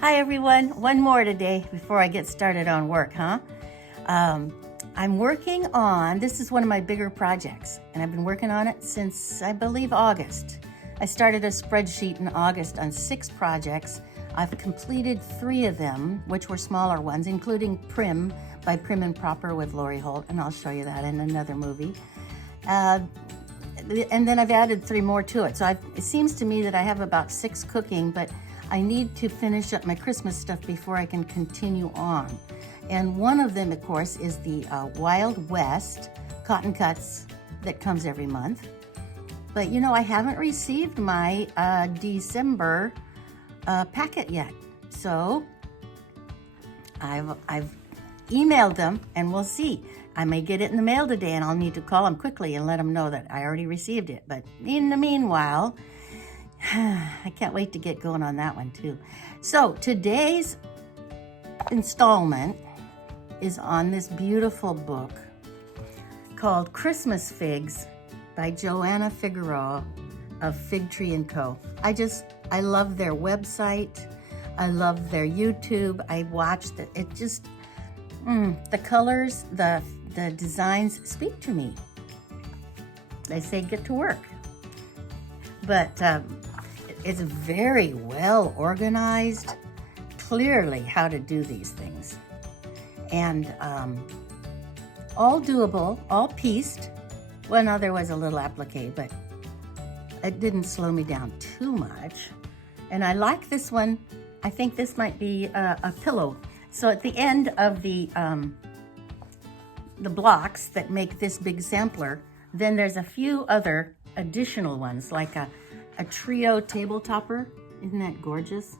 Hi everyone, one more today before I get started on work, I'm working on, this is one of my bigger projects, and I've been working on it since, I believe, August. I started a spreadsheet in August on 6 projects. I've completed 3 of them, which were smaller ones, including Prim by Prim and Proper with Lori Holt, and I'll show you that in another movie. And then I've added 3 more to it. So it seems to me that I have about 6 cooking, but I need to finish up my Christmas stuff before I can continue on. And one of them, of course, is the Wild West Cotton Cuts that comes every month. But you know, I haven't received my December packet yet. So I've emailed them, and we'll see. I may get it in the mail today, and I'll need to call them quickly and let them know that I already received it. But in the meanwhile, I can't wait to get going on that one too. So today's installment is on this beautiful book called Christmas Figs by Joanna Figueroa of Fig Tree & Co. I love their website. I love their YouTube. I watched it. It just, the colors, the designs speak to me. They say get to work. But it's very well organized, clearly how to do these things. And all doable, all pieced. Well, now there was a little applique, but it didn't slow me down too much. And I like this one. I think this might be a pillow. So at the end of the blocks that make this big sampler, then there's a few other additional ones, like a trio table topper. Isn't that gorgeous?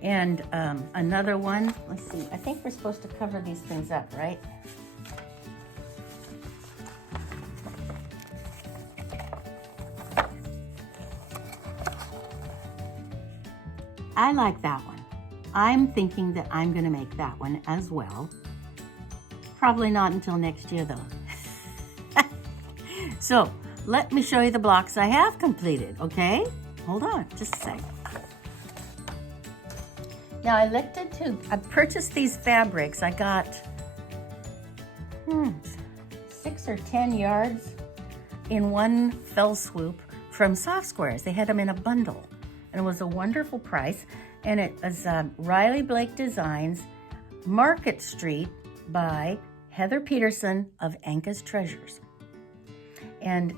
And another one, let's see, I think we're supposed to cover these things up, right? I like that one. I'm thinking that I'm gonna make that one as well. Probably not until next year though. So let me show you the blocks I have completed, okay? Hold on, just a sec. Now I purchased these fabrics. I got 6 or 10 yards in one fell swoop from Soft Squares. They had them in a bundle, and it was a wonderful price. And it was Riley Blake Designs, Market Street by Heather Peterson of Anka's Treasures. And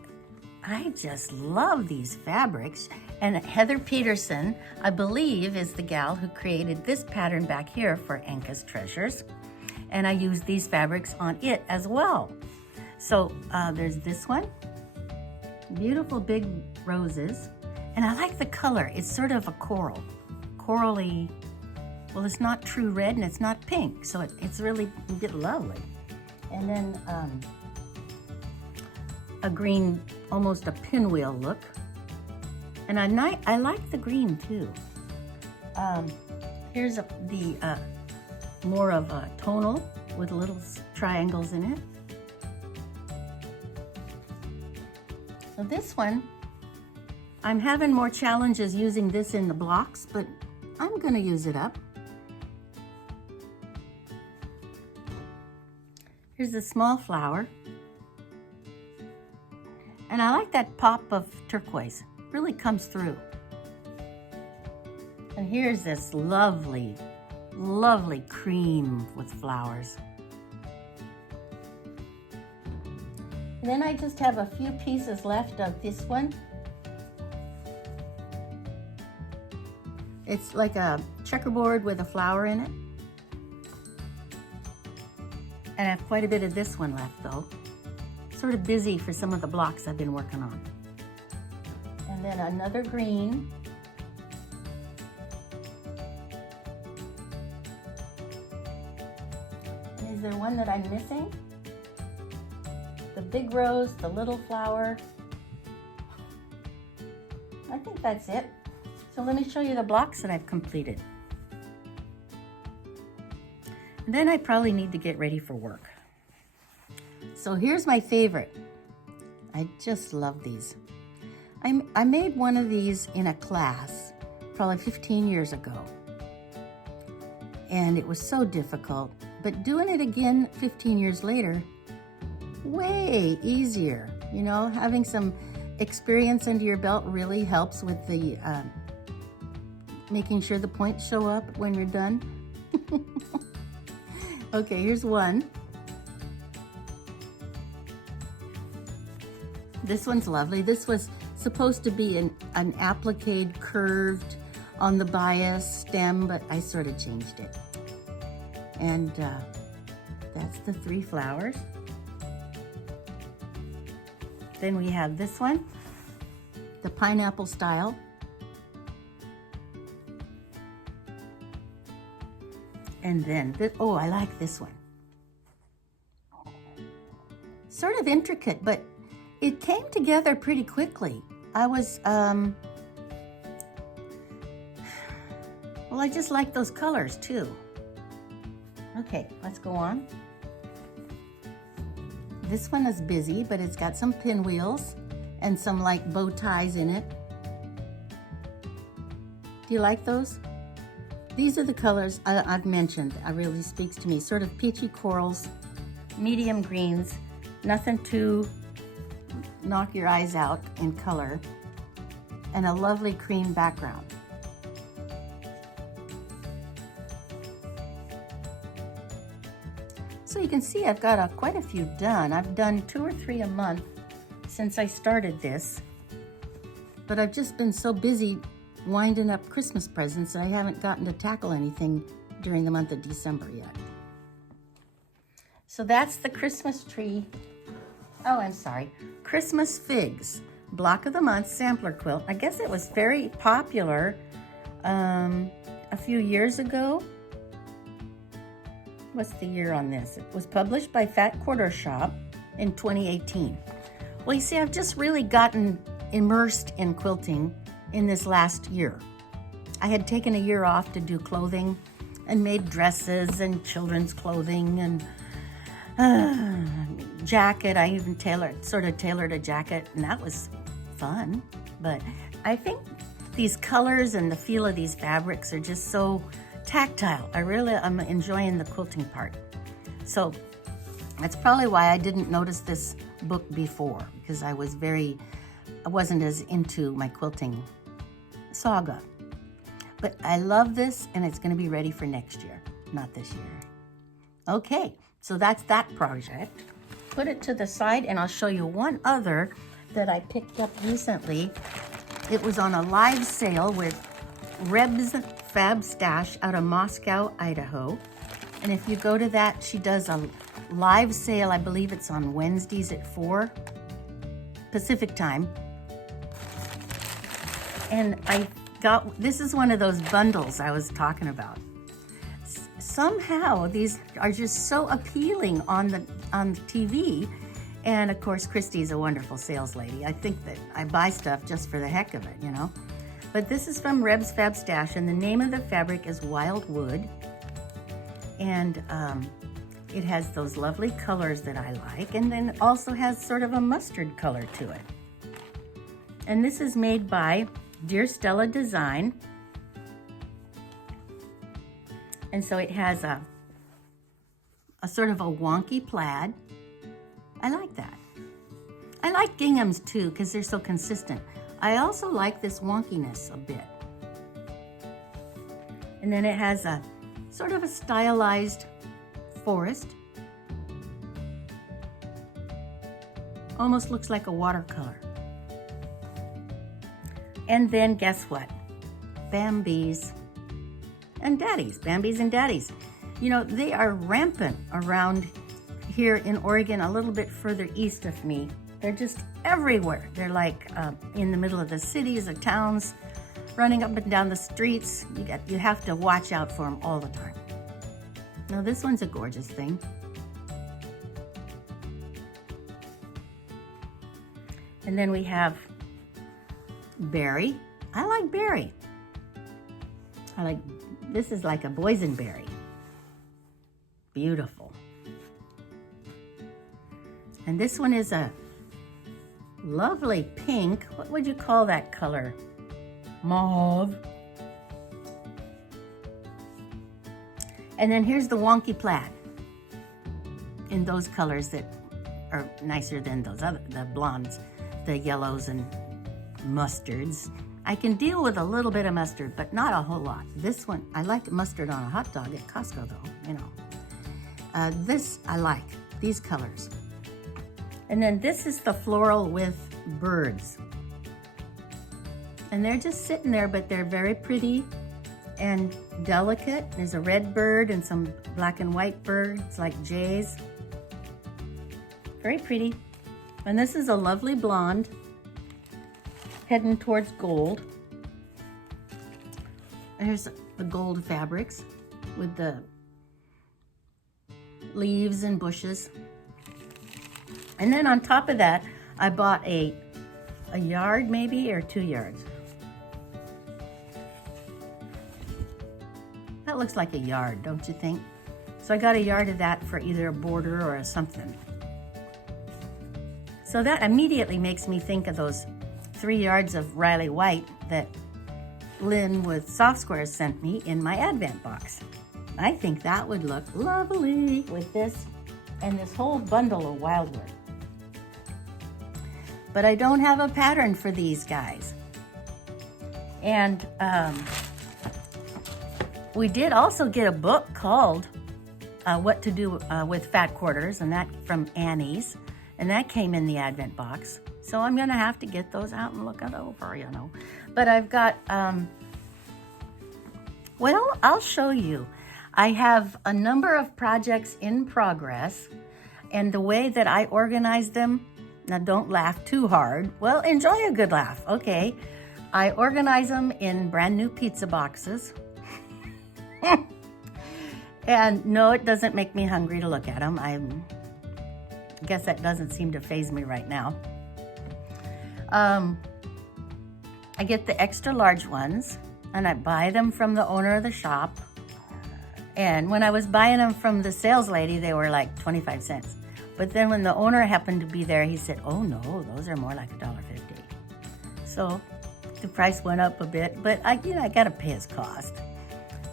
I just love these fabrics. And Heather Peterson, I believe, is the gal who created this pattern back here for Anka's Treasures. And I use these fabrics on it as well. So there's this one, beautiful big roses. And I like the color. It's sort of a corally, well, it's not true red and it's not pink. So it's really lovely. And then a green, almost a pinwheel look. And I like the green too. Here's the more of a tonal with little triangles in it. So this one, I'm having more challenges using this in the blocks, but I'm gonna use it up. Here's a small flower. And I like that pop of turquoise. Really comes through. And here's this lovely, lovely cream with flowers. And then I just have a few pieces left of this one. It's like a checkerboard with a flower in it. And I have quite a bit of this one left though. Sort of busy for some of the blocks I've been working on. And then another green. Is there one that I'm missing? The big rose, the little flower. I think that's it. So let me show you the blocks that I've completed. And then I probably need to get ready for work. So here's my favorite. I just love these. I made one of these in a class probably 15 years ago. And it was so difficult, but doing it again 15 years later, way easier. You know, having some experience under your belt really helps with the making sure the points show up when you're done. Okay, here's one. This one's lovely. This was supposed to be an applique curved on the bias stem, but I sort of changed it. And that's the 3 flowers. Then we have this one, the pineapple style. And then, oh, I like this one. Sort of intricate, but it came together pretty quickly. I was, well, I just like those colors too. Okay, let's go on. This one is busy, but it's got some pinwheels and some like bow ties in it. Do you like those? These are the colors I've mentioned. It really speaks to me. Sort of peachy corals, medium greens, nothing to knock your eyes out in color, and a lovely cream background. So you can see I've got quite a few done. I've done 2 or 3 a month since I started this, but I've just been so busy winding up Christmas presents that I haven't gotten to tackle anything during the month of December yet. So that's the Christmas tree. Oh, I'm sorry. Christmas figs, block of the month sampler quilt. I guess it was very popular a few years ago. What's the year on this? It was published by Fat Quarter Shop in 2018. Well, you see, I've just really gotten immersed in quilting in this last year. I had taken a year off to do clothing and made dresses and children's clothing and jacket. I even tailored a jacket, and that was fun. But I think these colors and the feel of these fabrics are just so tactile. I'm enjoying the quilting part. So that's probably why I didn't notice this book before, because I wasn't as into my quilting saga. But I love this, and it's going to be ready for next year, not this year. Okay, so that's that project. Put it to the side, and I'll show you one other that I picked up recently. It was on a live sale with Reb's Fab Stash out of Moscow, Idaho. And if you go to that, she does a live sale. I believe it's on Wednesdays at 4 Pacific time. And this is one of those bundles I was talking about. Somehow these are just so appealing on the TV. And of course, Christy's a wonderful sales lady. I think that I buy stuff just for the heck of it, you know. But this is from Reb's Fab Stash, and the name of the fabric is Wild Wood. And it has those lovely colors that I like, and then it also has sort of a mustard color to it. And this is made by Dear Stella Design. And so it has a sort of a wonky plaid. I like that. I like ginghams too, because they're so consistent. I also like this wonkiness a bit. And then it has a sort of a stylized forest. Almost looks like a watercolor. And then guess what? Bambies and daddies. Bambies and daddies. You know, they are rampant around here in Oregon, a little bit further east of me. They're just everywhere. They're like in the middle of the cities or towns, running up and down the streets. You have to watch out for them all the time. Now this one's a gorgeous thing. And then we have berry. I like berry. This is like a boysenberry. Beautiful. And this one is a lovely pink. What would you call that color? Mauve. And then here's the wonky plaid in those colors that are nicer than those other, the blondes, the yellows and mustards. I can deal with a little bit of mustard, but not a whole lot. This one, I like mustard on a hot dog at Costco though, you know. This I like, these colors. And then this is the floral with birds. And they're just sitting there, but they're very pretty and delicate. There's a red bird and some black and white birds like jays. Very pretty. And this is a lovely blonde heading towards gold. There's the gold fabrics with the leaves and bushes. And then on top of that, I bought a yard maybe, or 2 yards. That looks like a yard, don't you think? So I got a yard of that for either a border or a something. So that immediately makes me think of those 3 yards of Riley White that Lynn with Soft Squares sent me in my Advent box. I think that would look lovely with this and this whole bundle of wildwood. But I don't have a pattern for these guys. And we did also get a book called What to Do with Fat Quarters, and that from Annie's, and that came in the Advent box. So I'm gonna have to get those out and look it over, you know. But I've got, well, I'll show you. I have a number of projects in progress, and the way that I organize them, now don't laugh too hard. Well, enjoy a good laugh, okay. I organize them in brand new pizza boxes. And no, it doesn't make me hungry to look at them. I guess that doesn't seem to faze me right now. I get the extra large ones and I buy them from the owner of the shop. And when I was buying them from the sales lady, they were like 25 cents. But then when the owner happened to be there, he said, oh no, those are more like $1.50. So the price went up a bit, but I gotta pay his cost.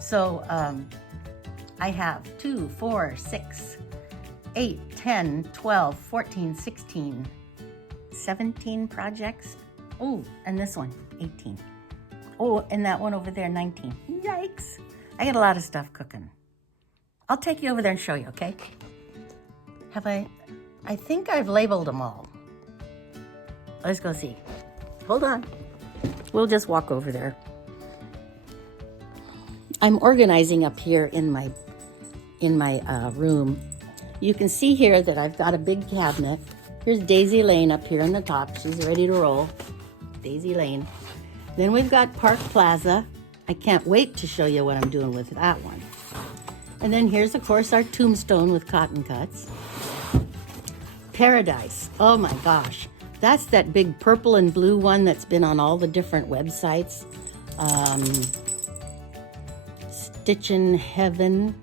So I have 2, 4, 6, 8, 10, 12, 14, 16, 17 projects. Oh, and this one, 18. Oh, and that one over there, 19. Yikes. I got a lot of stuff cooking. I'll take you over there and show you, okay? I think I've labeled them all. Let's go see. Hold on. We'll just walk over there. I'm organizing up here in my room. You can see here that I've got a big cabinet. Here's Daisy Lane up here on the top. She's ready to roll. Daisy Lane. Then we've got Park Plaza. I can't wait to show you what I'm doing with that one. And then here's, of course, our tombstone with cotton cuts. Paradise. Oh my gosh. That's that big purple and blue one that's been on all the different websites. Stitchin' Heaven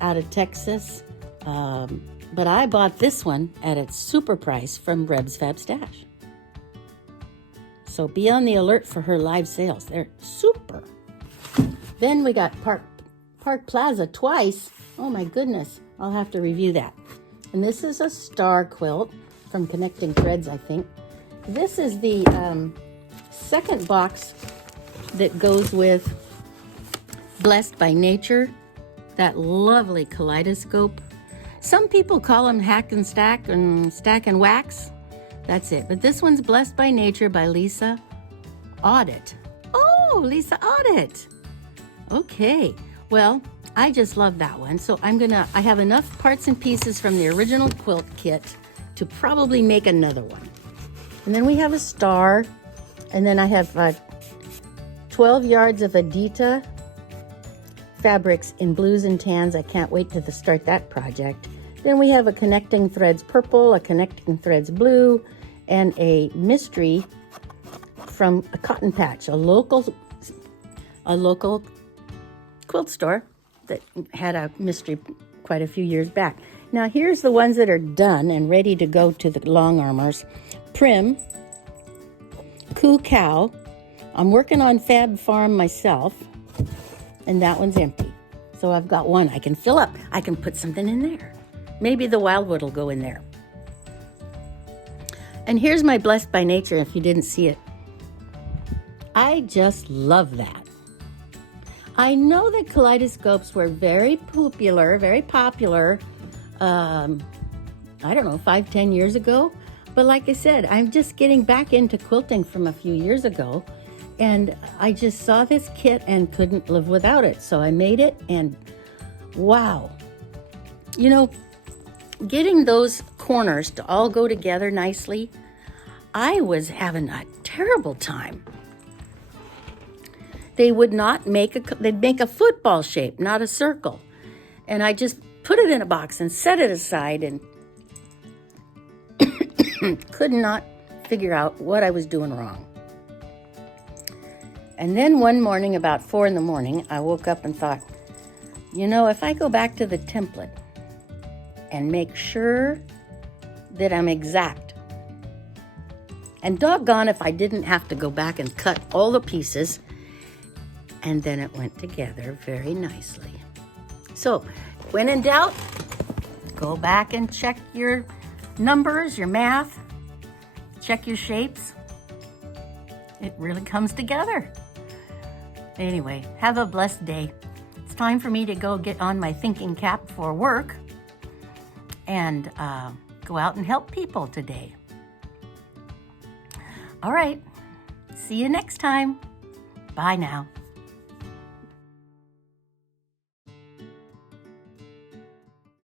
out of Texas. But I bought this one at its super price from Reb's Fab Stash. So be on the alert for her live sales. They're super. Then we got Park Plaza twice. Oh my goodness. I'll have to review that. And this is a star quilt from Connecting Threads, I think. This is the second box that goes with Blessed by Nature, that lovely kaleidoscope. Some people call them hack and stack and wax. That's it. But this one's Blessed by Nature by Lisa Audit. Oh, Lisa Audit. Okay. Well, I just love that one. So I have enough parts and pieces from the original quilt kit to probably make another one. And then we have a star. And then I have 12 yards of Adita fabrics in blues and tans. I can't wait to start that project. Then we have a Connecting Threads purple, a Connecting Threads blue, and a mystery from a Cotton Patch, a local quilt store that had a mystery quite a few years back. Now here's the ones that are done and ready to go to the long armors. Prim, Coo Cow. I'm working on Fab Farm myself, and that one's empty. So I've got one I can fill up. I can put something in there. Maybe the Wildwood will go in there. And here's my Blessed by Nature, if you didn't see it. I just love that. I know that kaleidoscopes were very popular, I don't know, 5-10 years ago. But like I said, I'm just getting back into quilting from a few years ago. And I just saw this kit and couldn't live without it. So I made it, and wow. You know, getting those corners to all go together nicely, I was having a terrible time. They would not they'd make a football shape, not a circle. And I just put it in a box and set it aside and could not figure out what I was doing wrong. And then one morning, about 4 a.m, I woke up and thought, you know, if I go back to the template and make sure that I'm exact, and doggone if I didn't have to go back and cut all the pieces, and then it went together very nicely. So, when in doubt, go back and check your numbers, your math, check your shapes. It really comes together. Anyway, have a blessed day. It's time for me to go get on my thinking cap for work and go out and help people today. All right, see you next time. Bye now.